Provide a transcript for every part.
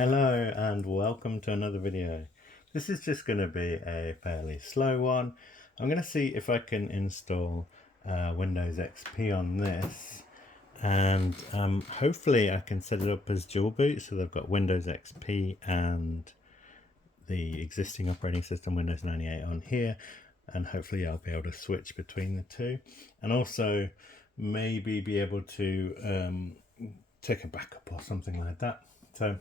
Hello and welcome to another video. This is just going to be a fairly slow one. I'm going to see if I can install Windows XP on this, and hopefully I can set it up as dual boot, so they've got Windows XP and the existing operating system Windows 98 on here, and hopefully I'll be able to switch between the two, and also maybe be able to take a backup or something like that. So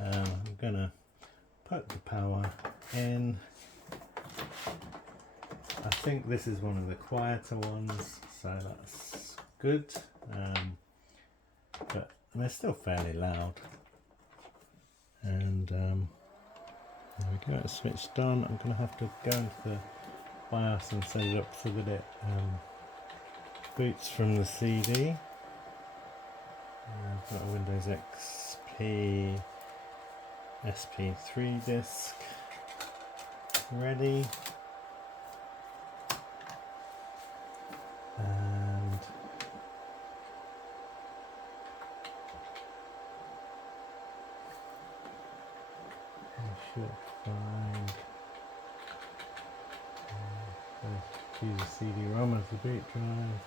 I'm gonna put the power in. I think this is one of the quieter ones, so that's good, but they're still fairly loud. And there we go, it's switched on. I'm gonna have to go into the BIOS and set it up so that it boots from the CD. I've got a Windows XP SP3 disk ready, and I should find use a CD-ROM as the boot drive.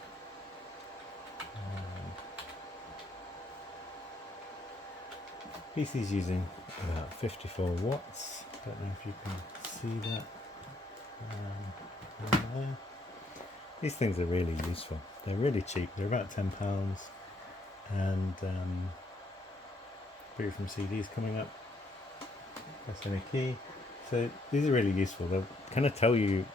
PC's using about 54 watts. Don't know if you can see that there. These things are really useful. They're really cheap. They're about £10, and boot from CDs coming up. Press any key. So these are really useful. They'll kind of tell you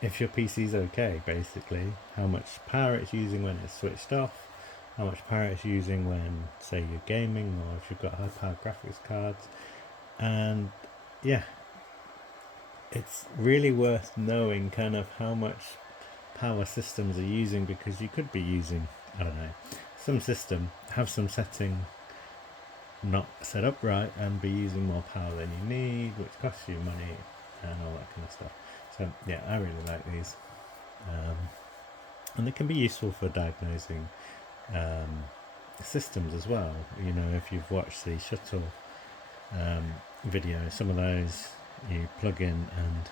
if your PC's okay, basically, how much power it's using when it's switched off, how much power it's using when, say, you're gaming, or if you've got high power graphics cards. And yeah, it's really worth knowing kind of how much power systems are using, because you could be using, I don't know, some system, have some setting not set up right and be using more power than you need, which costs you money and all that kind of stuff. So yeah, I really like these, and they can be useful for diagnosing systems as well. You know, if you've watched the shuttle video, some of those you plug in and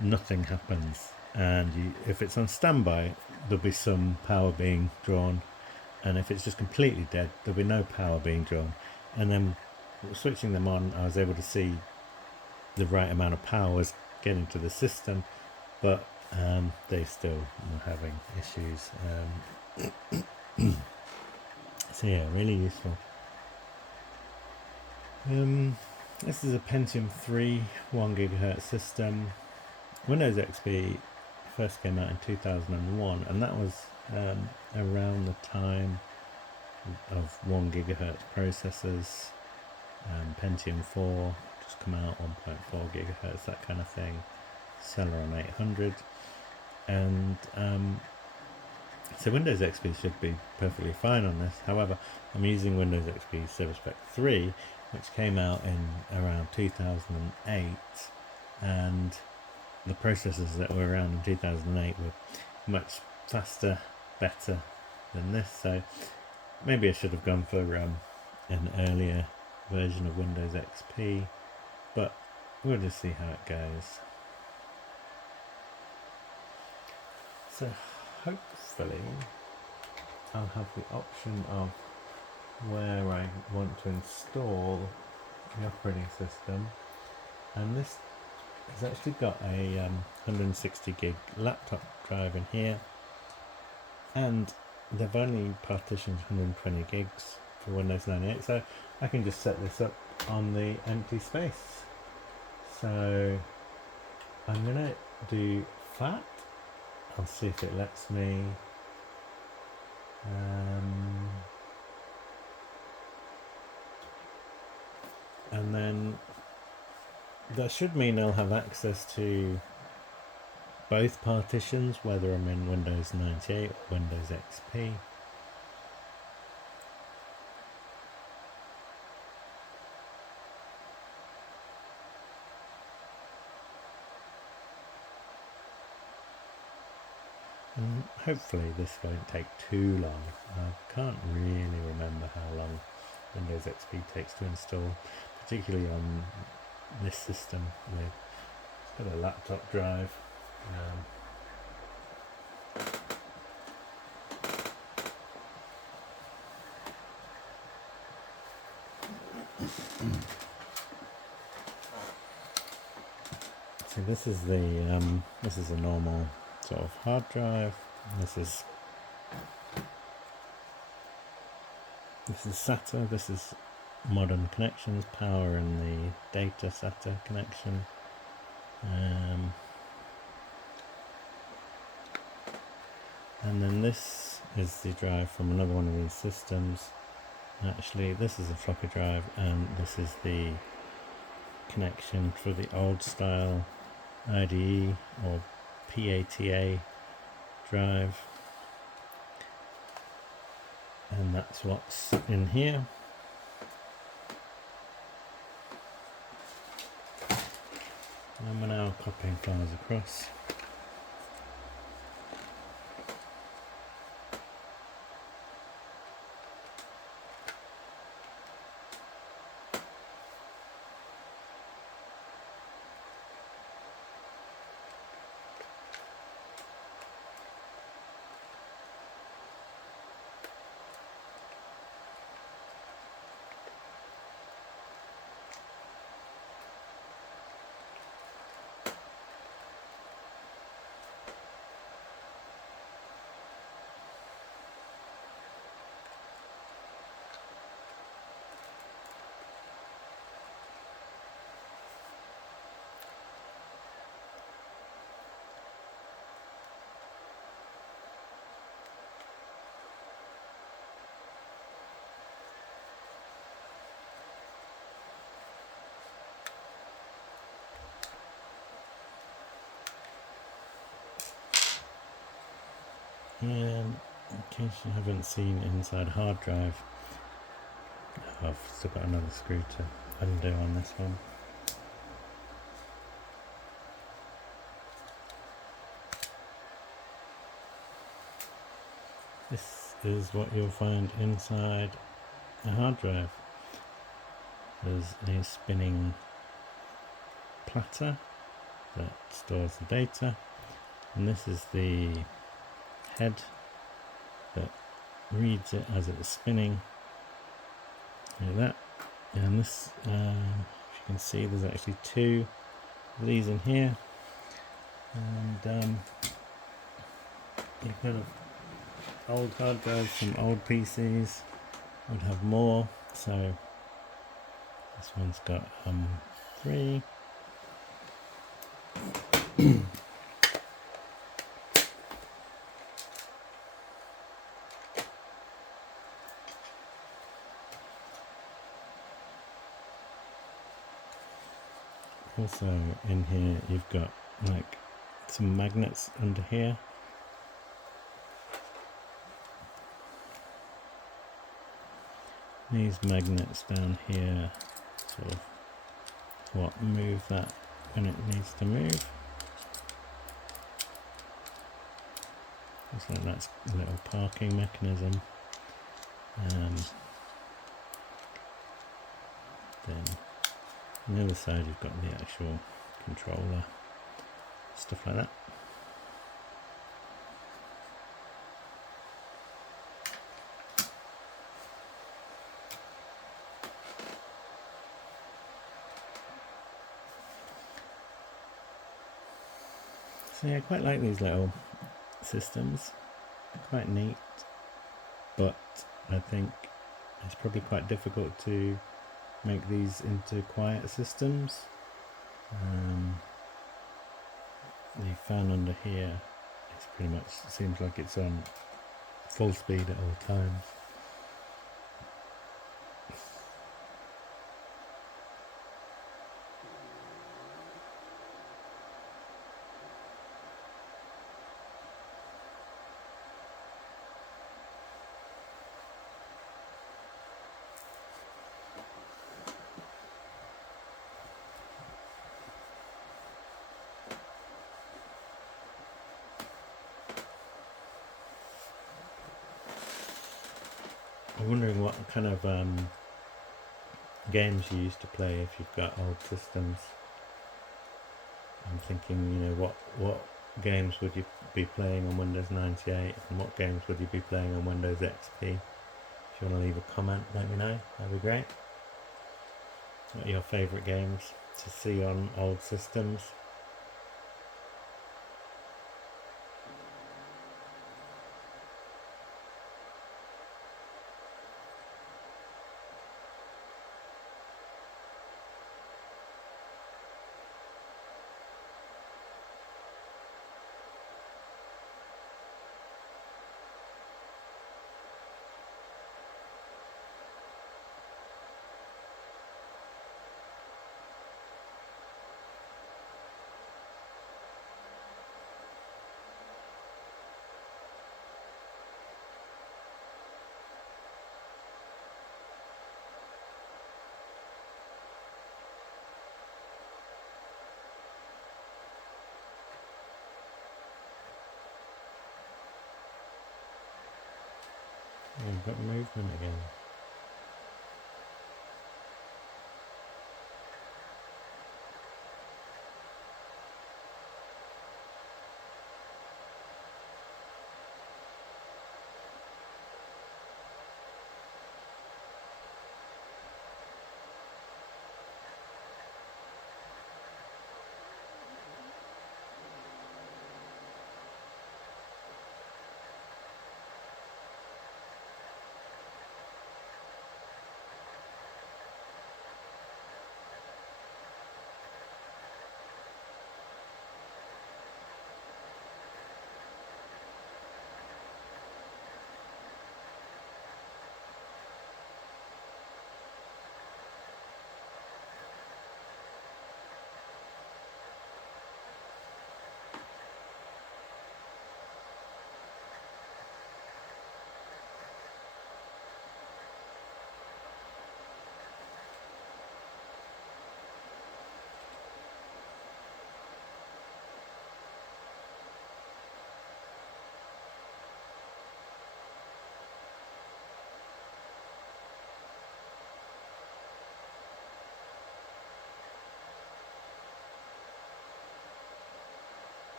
nothing happens, and if it's on standby, there'll be some power being drawn, and if it's just completely dead, there'll be no power being drawn. And then switching them on, I was able to see the right amount of power was getting to the system, but they still were having issues. So yeah, really useful. This is a Pentium 3 1 GHz system. Windows XP first came out in 2001, and that was around the time of 1 GHz processors. Pentium 4 just come out, 1.4 GHz, that kind of thing. Celeron 800, and so Windows XP should be perfectly fine on this. However, I'm using Windows XP Service Pack 3, which came out in around 2008, and the processors that were around in 2008 were much faster, better than this. So maybe I should have gone for an earlier version of Windows XP, but we'll just see how it goes. So hopefully I'll have the option of where I want to install the operating system, and this has actually got a 160 gig laptop drive in here, and they've only partitioned 120 gigs for Windows 98, so I can just set this up on the empty space. So I'm gonna do FAT. I'll see if it lets me. And then that should mean I'll have access to both partitions, whether I'm in Windows 98 or Windows XP. And hopefully this won't take too long. I can't really remember how long Windows XP takes to install, particularly on this system with a laptop drive. So this is a normal sort of hard drive. This is SATA. This is modern connections, power and the data SATA connection. And then this is the drive from another one of these systems. Actually, this is a floppy drive, and this is the connection for the old style IDE or PATA drive, and that's what's in here. And we're now copying files across. And in case you haven't seen inside hard drive, I've still got another screw to undo on this one. This is what you'll find inside a hard drive. There's a spinning platter that stores the data, and this is the head that reads it as it's spinning, like that. And this, if you can see, there's actually two of these in here, and you kind of old hard drives from old PCs would have more. So this one's got 3. Also in here you've got like some magnets under here. These magnets down here sort of what move that when it needs to move. Looks like that's a little parking mechanism. Then on the other side you've got the actual controller, stuff like that. So yeah, I quite like these little systems, quite neat, but I think it's probably quite difficult to make these into quiet systems. The fan under here is pretty much, seems like it's on full speed at all times. I'm wondering what kind of games you used to play if you've got old systems. I'm thinking, you know, what games would you be playing on Windows 98 and what games would you be playing on Windows XP? If you want to leave a comment, let me know, that'd be great. What are your favourite games to see on old systems? Oh, we've got movement again.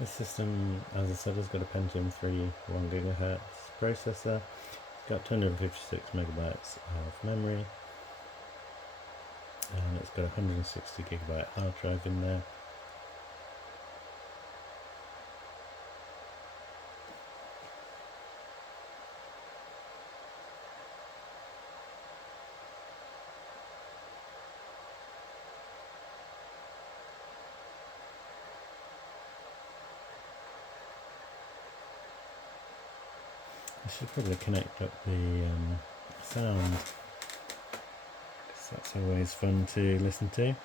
This system, as I said, has got a Pentium 3 1GHz processor. It's got 256 megabytes of memory, and it's got a 160GB hard drive in there. I should probably connect up the sound, because that's always fun to listen to.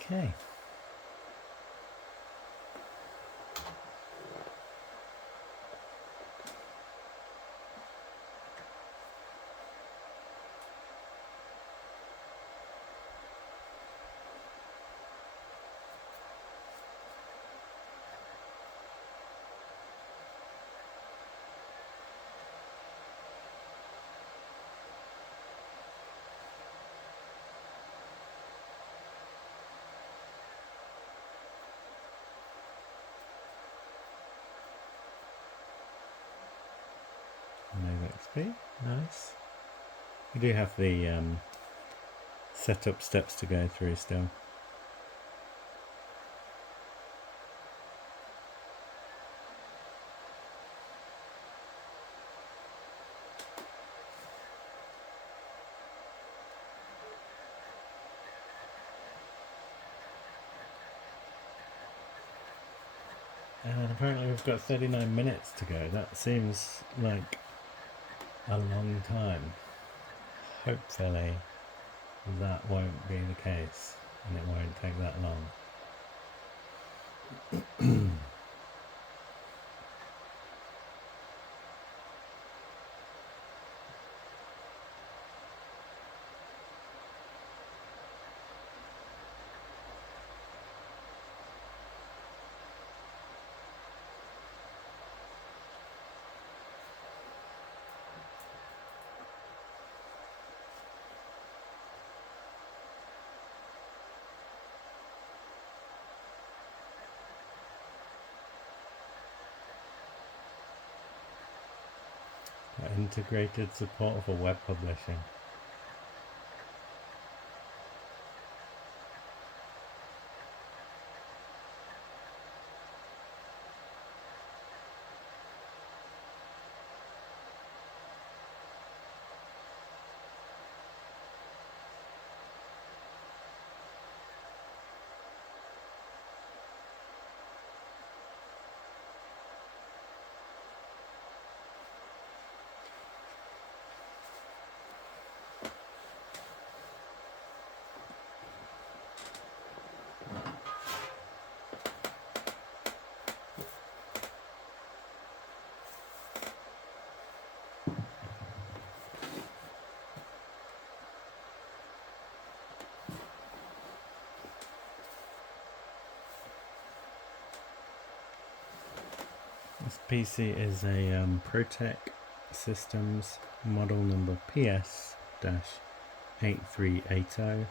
Okay. Windows XP, nice. You do have the setup steps to go through still. And apparently we've got 39 minutes to go. That seems like a long time. Hopefully that won't be the case and it won't take that long. Integrated support for web publishing. This PC is a ProTech Systems model number PS-8380.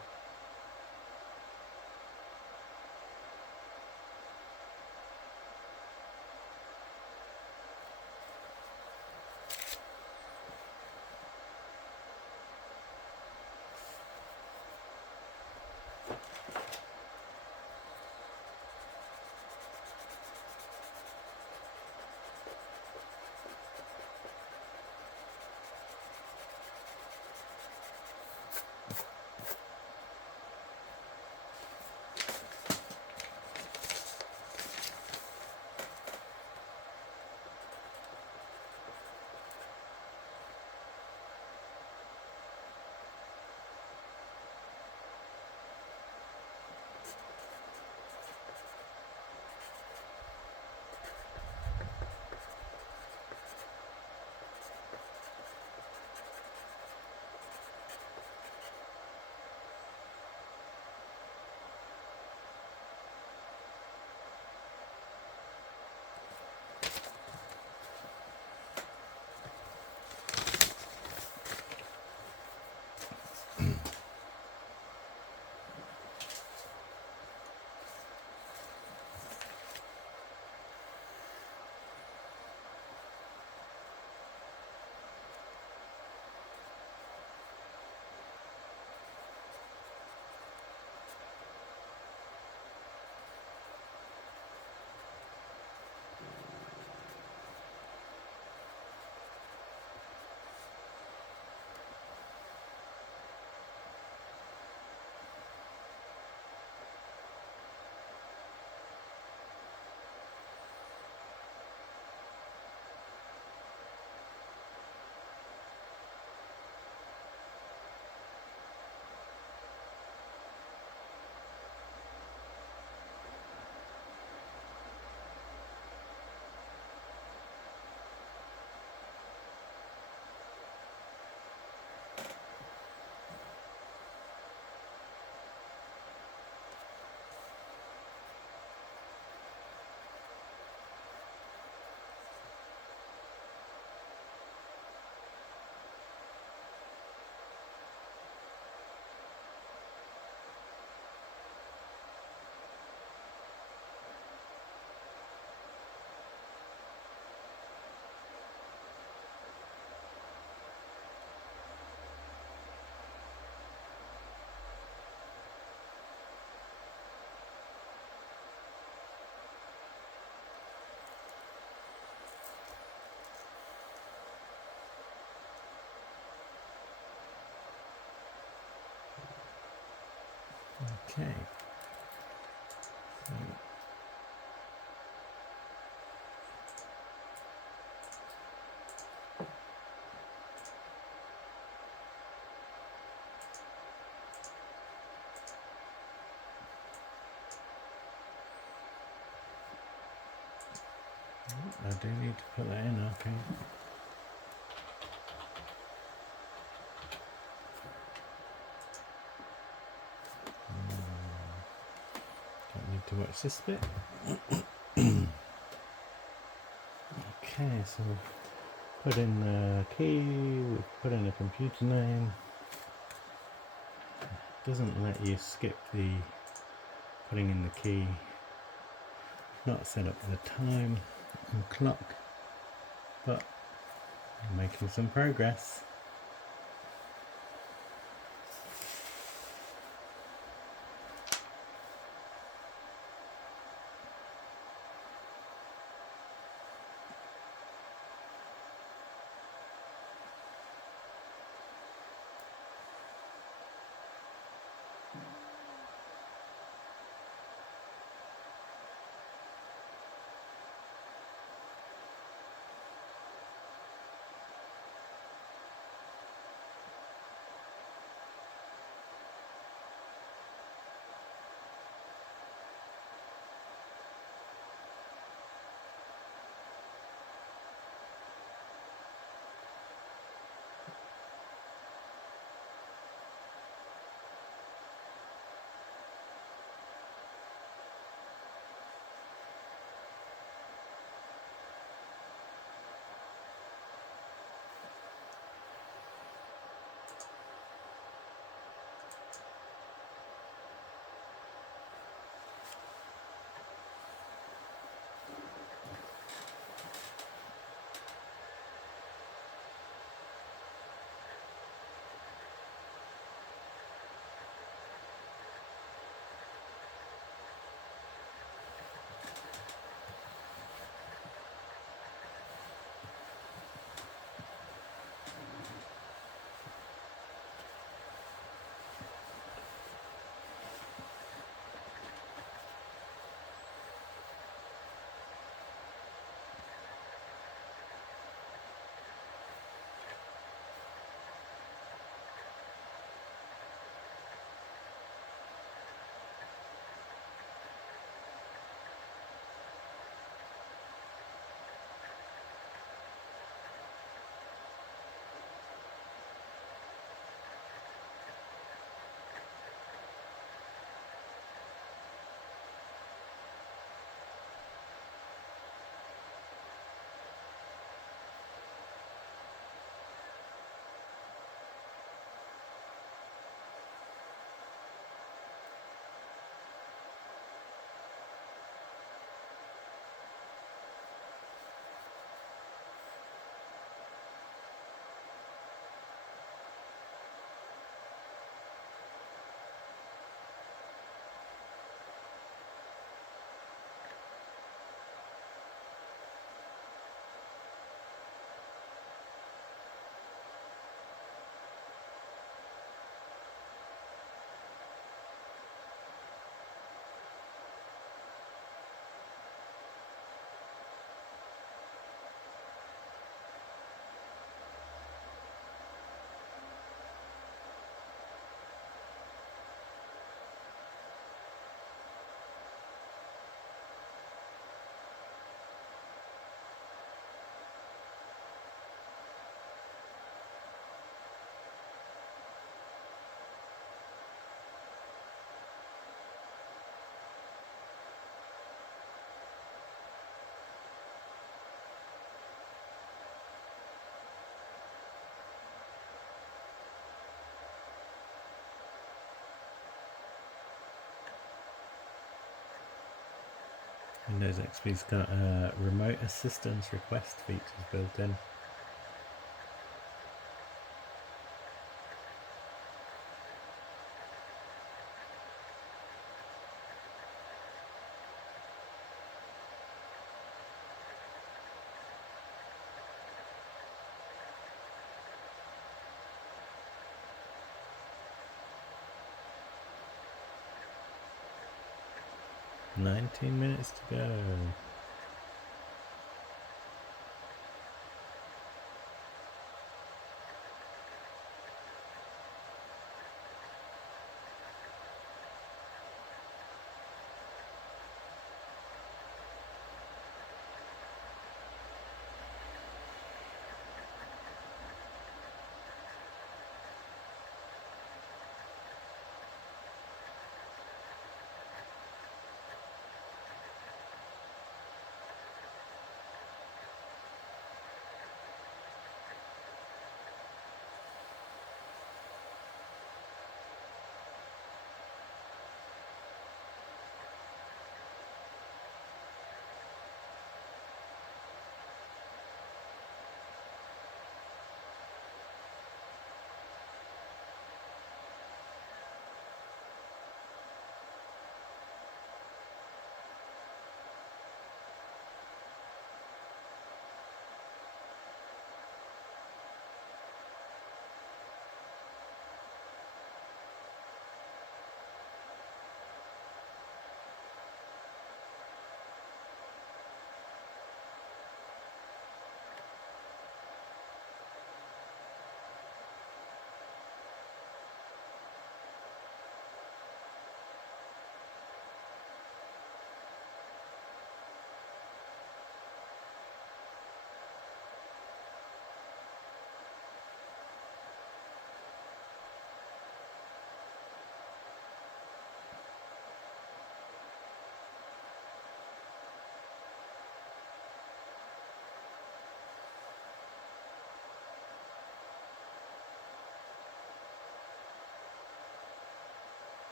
Okay. I do need to put that in, okay. Don't need to watch this bit. Okay, so we've put in the key, we've put in a computer name. It doesn't let you skip the putting in the key. Not set up the time and clock, but I'm making some progress. Windows XP's got remote assistance request features built in. "19 minutes to go."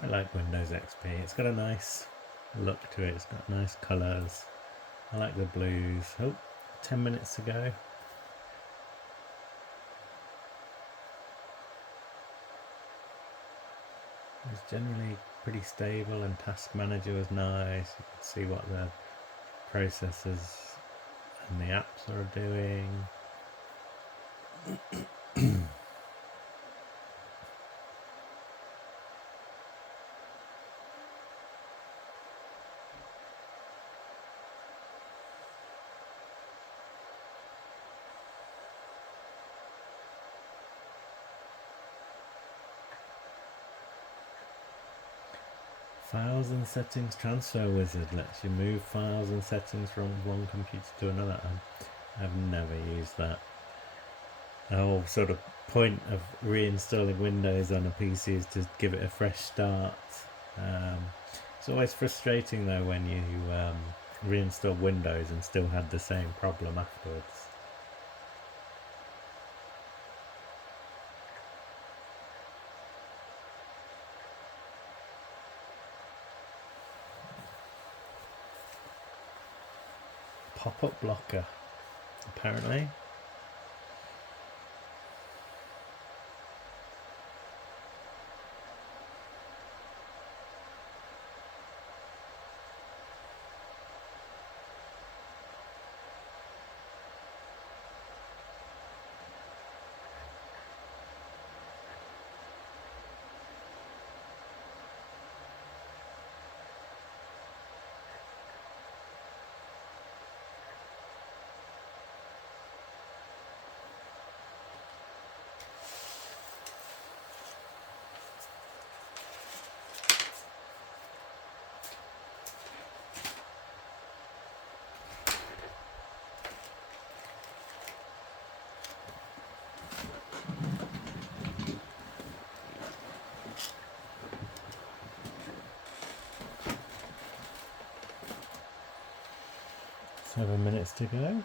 I like Windows XP. It's got a nice look to it. It's got nice colours. I like the blues. Oh, 10 minutes to go. It's generally pretty stable, and Task Manager was nice. You could see what the processors and the apps are doing. 'Files and Settings Transfer Wizard lets you move files and settings from one computer to another. I've never used that. The whole sort of point of reinstalling Windows on a PC is to give it a fresh start. It's always frustrating though when you reinstall Windows and still had the same problem afterwards. Pop-up blocker, apparently. Seven minutes to go.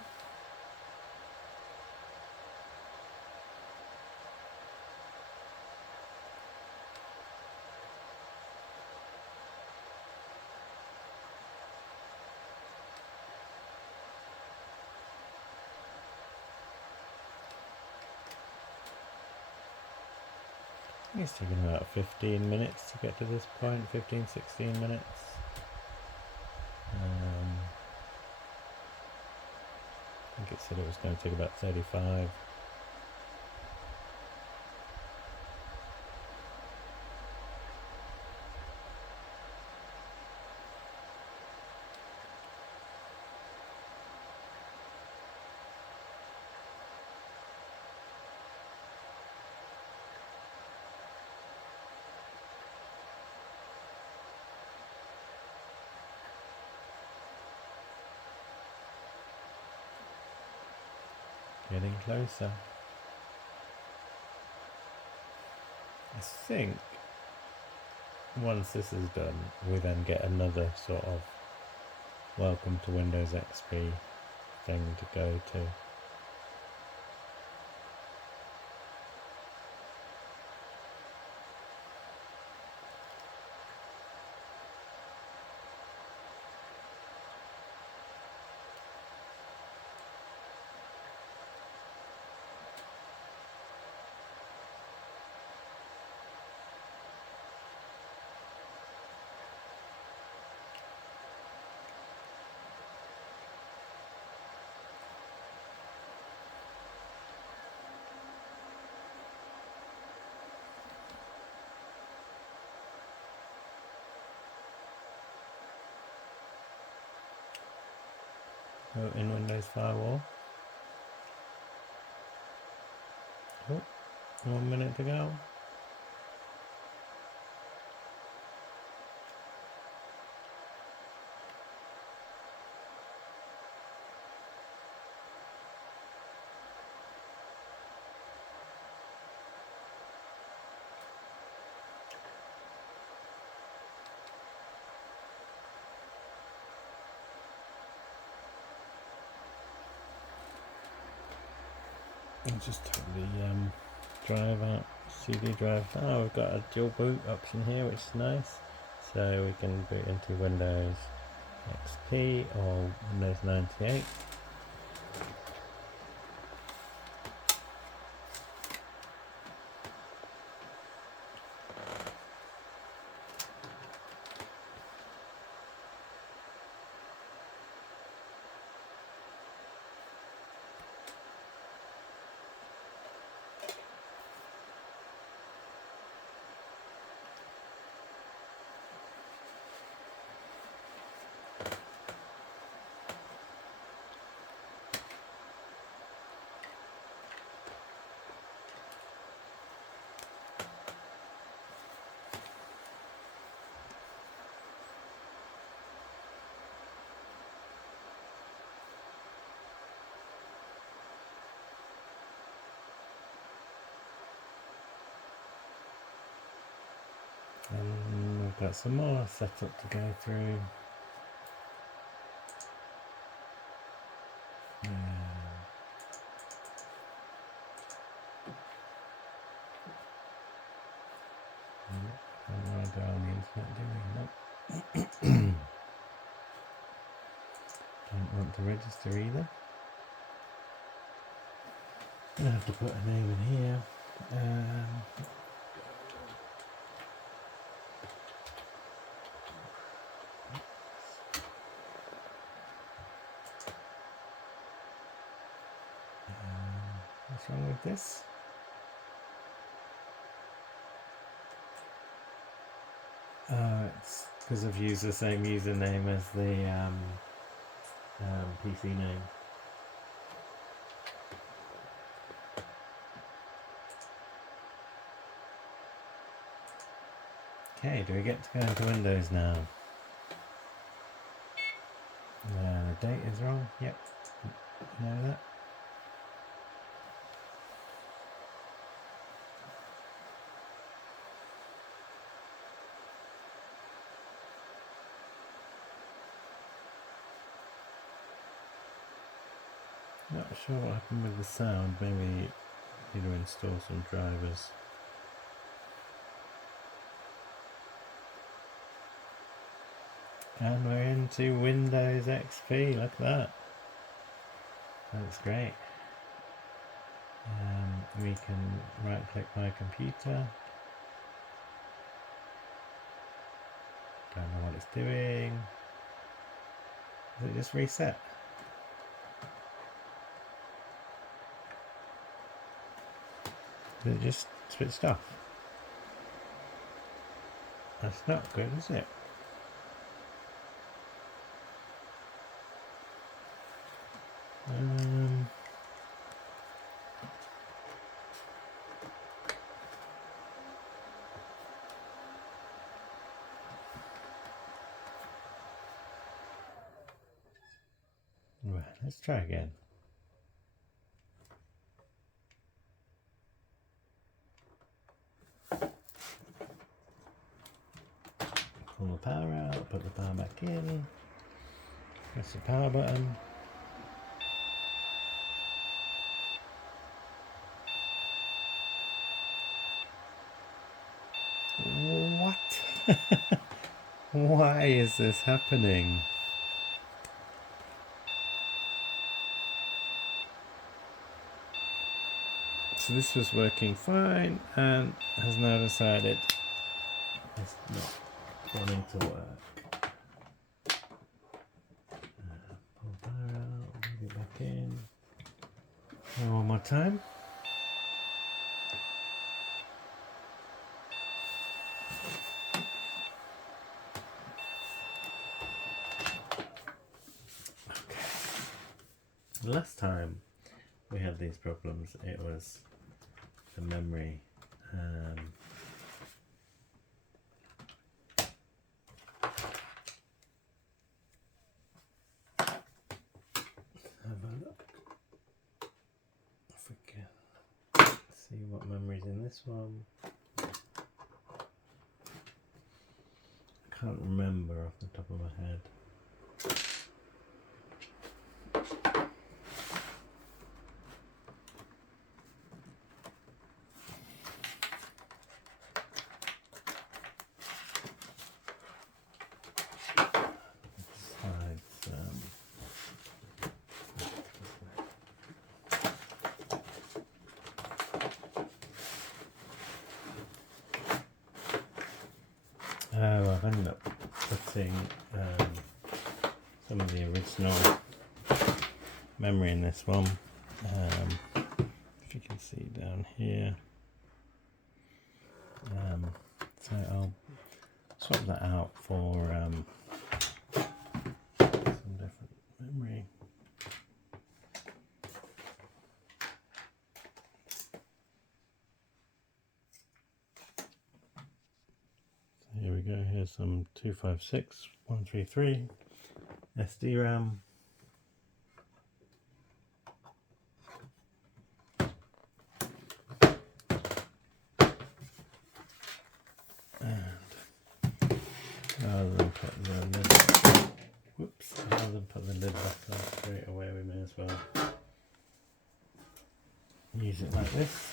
It's taken about 15 minutes to get to this point, 15-16 minutes. I think it said it was going to take about 35. Getting closer. I think once this is done, we then get another sort of welcome to Windows XP thing to go to. In Windows Firewall. Oh, 1 minute to go. I'll just take the drive out CD drive. Oh, we've got a dual boot option here, which is nice. So we can boot into Windows XP or Windows 98. And we've got some more setup to go through. Don't want to go on the internet, do we? Nope. Don't want to register either. I have to put a name in here. What's wrong with this? It's because I've used the same username as the PC name. Okay, do we get to go into Windows now? The date is wrong. Yep, you know that. Not sure what happened with the sound. Maybe need to install some drivers. And we're into Windows XP. Look at that. That's great. We can right click my computer. Don't know what it's doing. Does it just reset? Did it just switched off? That's not good, is it? Right, let's try again. Pull the power out, put the power back in, press the power button. What? Why is this happening? So this was working fine and has now decided it's not wanting to work. Pull the power out, move it back in. And one more time. Last time we had these problems, it was the memory. Have a look. If we can see what memory's in this one. I can't remember off the top of my head. I've ended up putting some of the original memory in this one. If you can see down here. So I'll swap that out for some different memory. So here we go, here's some 256/133 SD RAM. Rather than put the lid back on straight away, we may as well use it like this.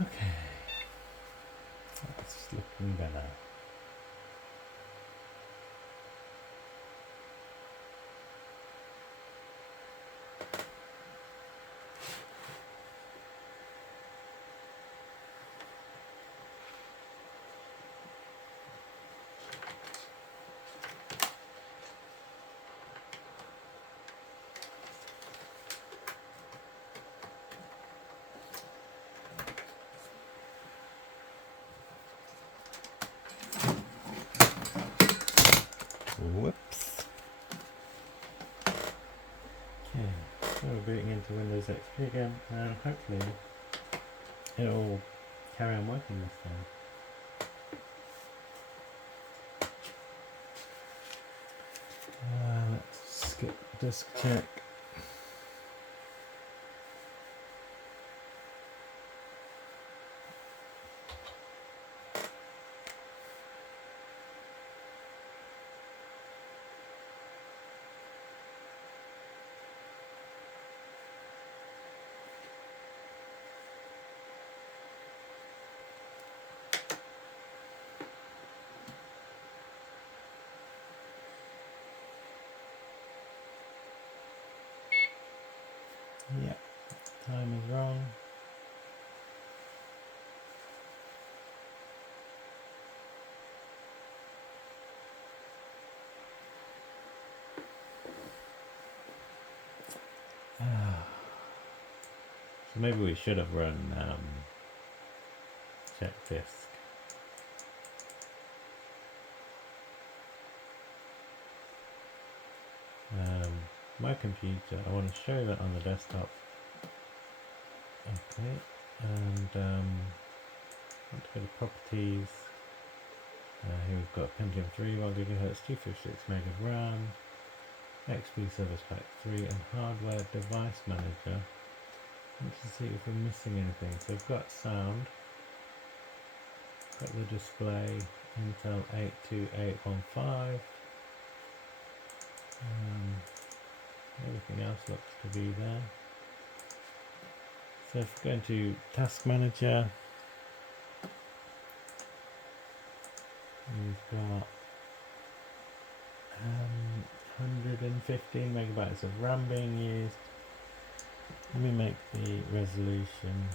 Okay, that's looking better. Whoops. Okay, so we're booting into Windows XP again, and hopefully it'll carry on working this time. Let's skip disk check. Yep, time is wrong. So maybe we should have run check disk. My computer, I want to show that on the desktop. Okay, and want to go to properties. Here we've got Pentium 3, 1 GHz, 256 meg of RAM, XP Service Pack 3, and Hardware Device Manager. Let's see if we're missing anything. So we've got sound, got the display, Intel 82815. Everything else looks to be there. So if we go into Task Manager, we've got 115 megabytes of RAM being used. Let me make the resolution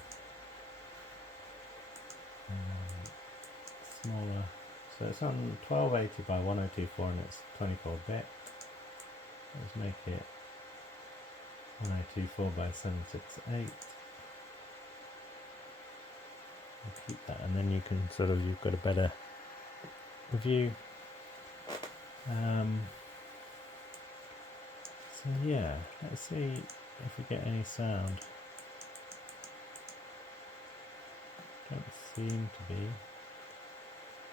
smaller. So it's on 1280 by 1024 and it's 24-bit. Let's make it 1024 by 768. I'll keep that, and then you can you've got a better view. So yeah, let's see if we get any sound. Don't seem to be.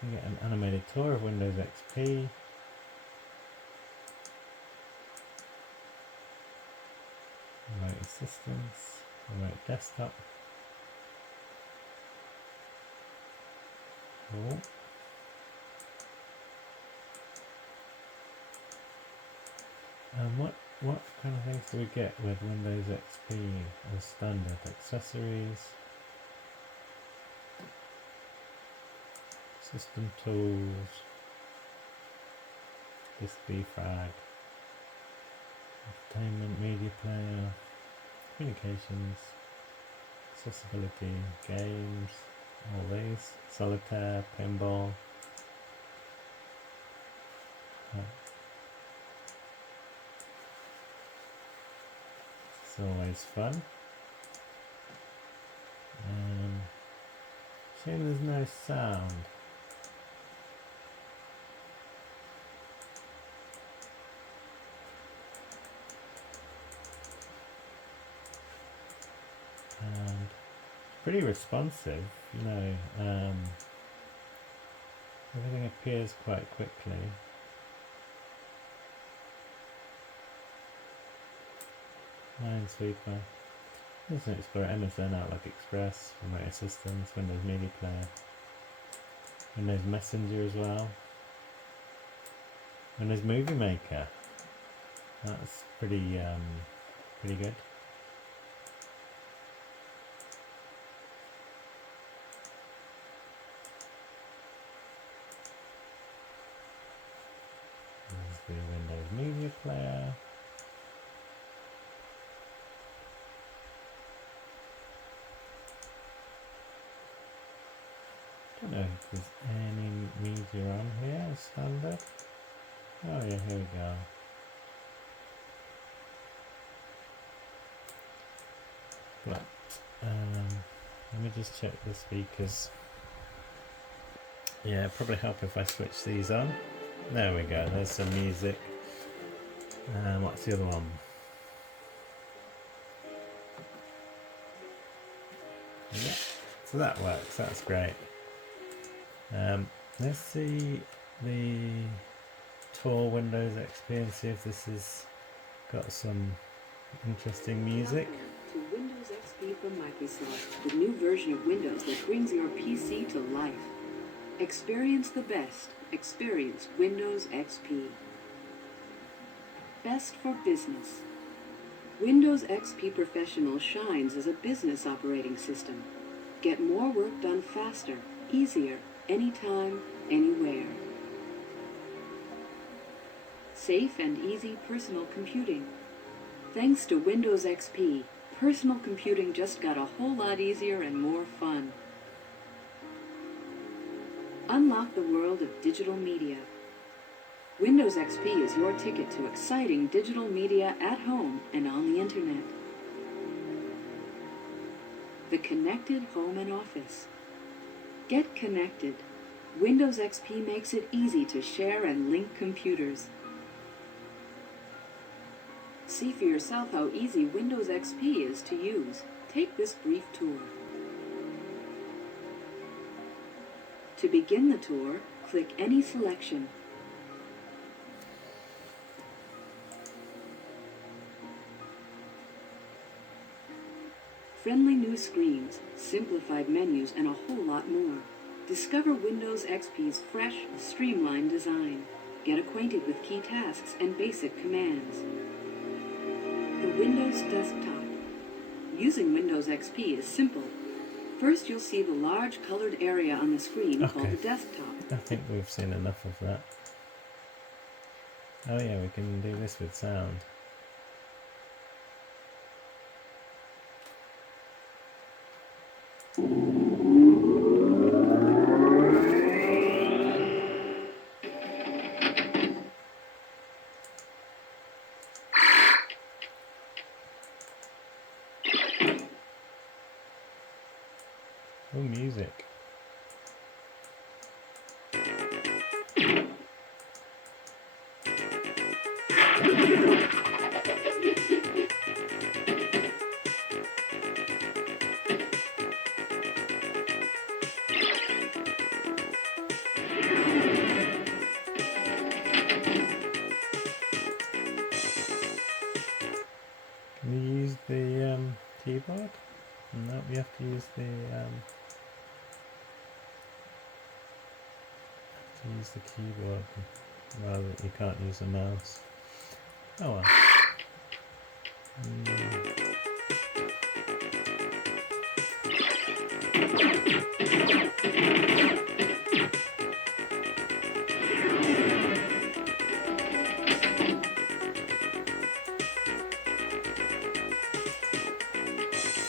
We get an animated tour of Windows XP. Remote assistance, remote desktop, Cool. And what kind of things do we get with Windows XP as standard? Accessories, system tools, disk defrag, entertainment, media player, communications, accessibility, games, all these, solitaire, pinball. It's always fun. Shame there's no sound. And pretty responsive, you know, everything appears quite quickly. Minesweeper, Internet Explorer, MSN, Outlook Express, remote assistance, Windows Media Player, Windows Messenger as well, Windows Movie Maker. That's pretty good. There's the Windows Media Player. I don't know if there's any media on here as standard. Oh yeah, here we go. But let me just check the speakers. Yeah, it'd probably help if I switch these on. There we go, there's some music. What's the other one? Yeah, so that works, that's great. Let's see the tour Windows XP and see if this has got some interesting music. Welcome to Windows XP from Microsoft, the new version of Windows that brings your PC to life. Experience the best. Experience Windows XP. Best for business. Windows XP Professional shines as a business operating system. Get more work done faster, easier, anytime, anywhere. Safe and easy personal computing. Thanks to Windows XP, personal computing just got a whole lot easier and more fun. Unlock the world of digital media. Windows XP is your ticket to exciting digital media at home and on the internet. The connected home and office. Get connected. Windows XP makes it easy to share and link computers. See for yourself how easy Windows XP is to use. Take this brief tour. To begin the tour, click any selection. Friendly new screens, simplified menus, and a whole lot more. Discover Windows XP's fresh, streamlined design. Get acquainted with key tasks and basic commands. The Windows desktop. Using Windows XP is simple. First, you'll see the large colored area on the screen called the desktop. I think we've seen enough of that. Oh yeah, we can do this with sound. Oh, music. Can you use the keyboard? No, we have to use the use the keyboard rather than you can't use the mouse. Oh well.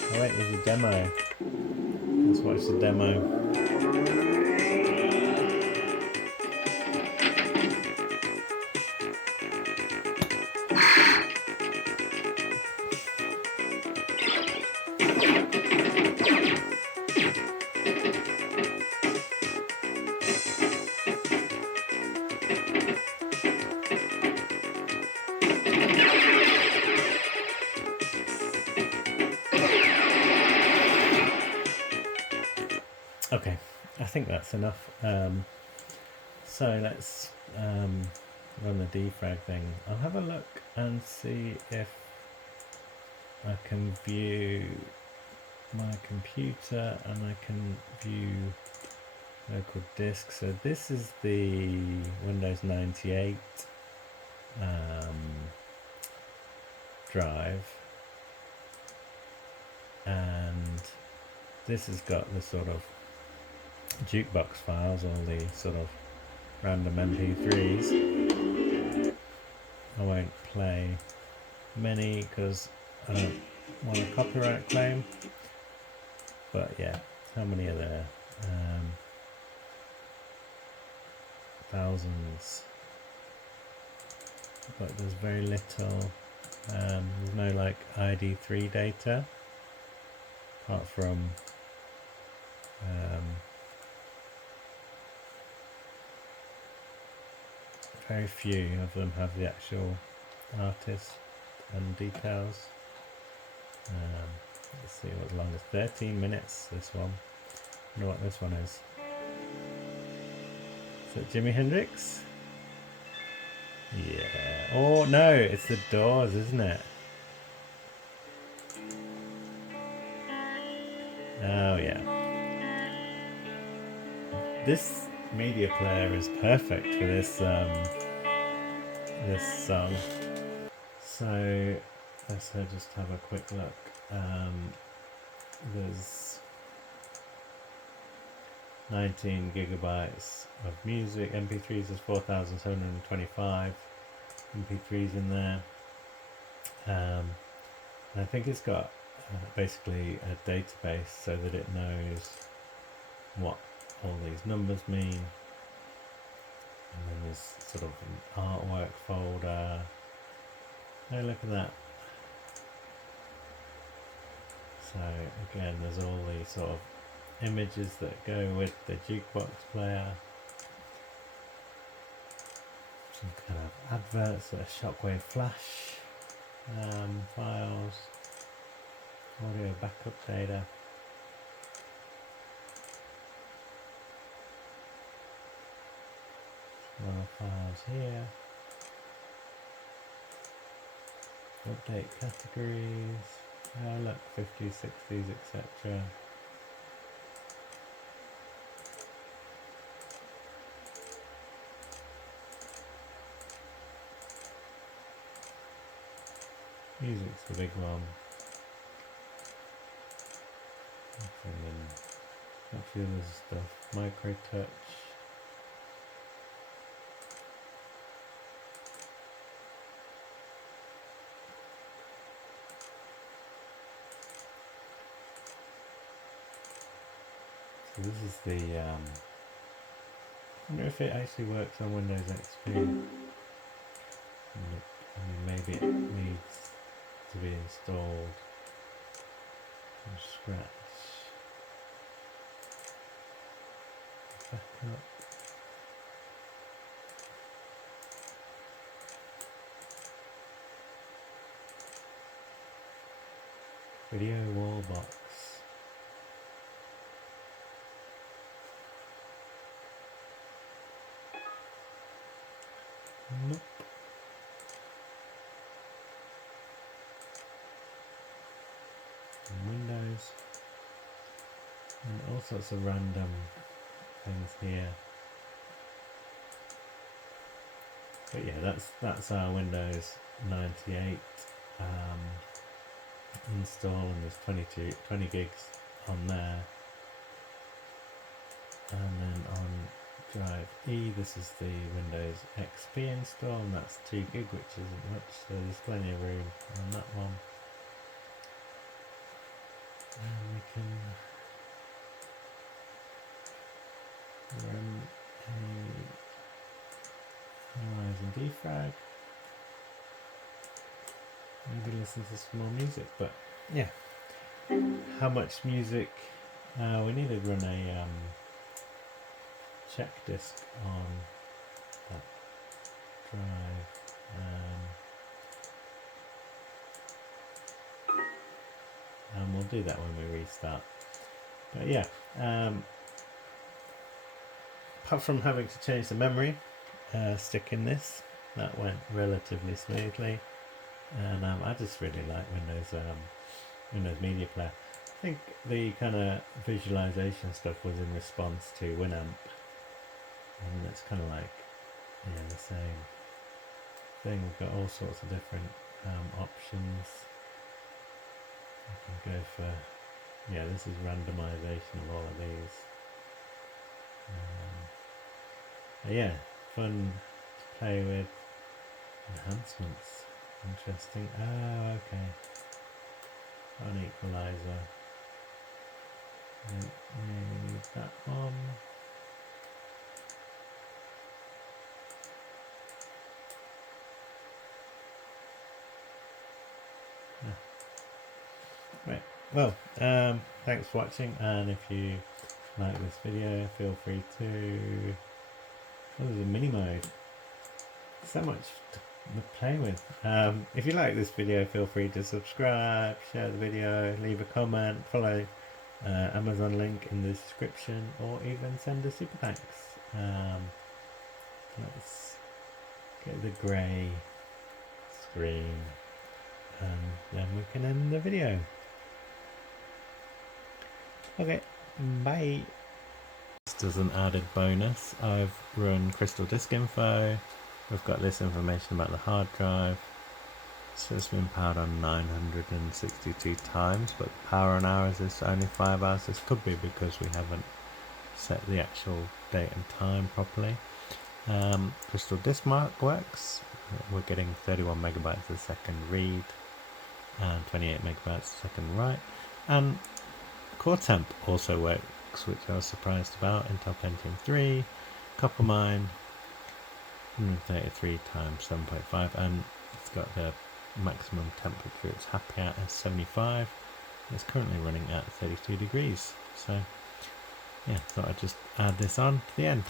Oh wait, there's a demo. Let's watch the demo. Okay, I think that's enough. So let's run the defrag thing. I'll have a look and see if I can view my computer and I can view local disk. So this is the Windows 98 drive, and this has got the sort of jukebox files, all the sort of random MP3s. I won't play many because I don't want a copyright claim, but yeah, how many are there? Thousands, but there's very little. There's no like ID3 data apart from very few of them have the actual artist and details. Let's see what's long as 13 minutes, this one. I wonder what this one is. Is it Jimi Hendrix? Yeah. Oh no, it's the Doors, isn't it? Oh yeah. This media player is perfect for this this song. So let's just have a quick look. There's 19 gigabytes of music. MP3s is 4,725 MP3s in there. And I think it's got basically a database so that it knows what all these numbers mean. And then there's sort of an artwork folder. Oh, look at that. So again, there's all these sort of images that go with the jukebox player. Some kind of adverts that are shockwave flash files, audio backup data. More files here. Update categories. Oh look, 50s, 60s, etc. Music's the big one. And then a few other stuff. Micro touch. So this is the I wonder if it actually works on Windows XP. I mean, maybe it needs to be installed from scratch. Backup. Video wall box. Nope. And Windows. And all sorts of random things here. But yeah, that's our Windows 98 install, and there's 20 gigs on there. And then on drive E, this is the Windows XP install, and that's 2 gig, which isn't much, so there's plenty of room on that one. And we can run a Horizon defrag, maybe listen to some more music. But yeah, how much music? We need to run a check disk on that drive, and we'll do that when we restart. But yeah, apart from having to change the memory stick in this, that went relatively smoothly, and I just really like Windows Media Player. I think the kind of visualization stuff was in response to Winamp, and it's kind of like, yeah, the same thing. We've got all sorts of different options. I can go for, yeah, this is randomization of all of these. Yeah, fun to play with. Enhancements, interesting. Oh, okay. An equalizer. Maybe need that one. Right, well, thanks for watching, and if you like this video, feel free to... Oh, there's a mini mode. So much to play with. If you like this video, feel free to subscribe, share the video, leave a comment, follow Amazon link in the description, or even send a super thanks. Let's get the grey screen, and then we can end the video. Okay, bye. Just as an added bonus, I've run Crystal Disk Info. We've got this information about the hard drive. So it's been powered on 962 times, but the power on hours is only 5 hours. This could be because we haven't set the actual date and time properly. Crystal Disk Mark works. We're getting 31 megabytes a second read and 28 megabytes a second write. And Core Temp also works, which I was surprised about. Intel Pentium 3, copper mine, 133 times 7.5, and it's got the maximum temperature it's happy at is 75. It's currently running at 32 degrees. So yeah, thought I'd just add this on to the end.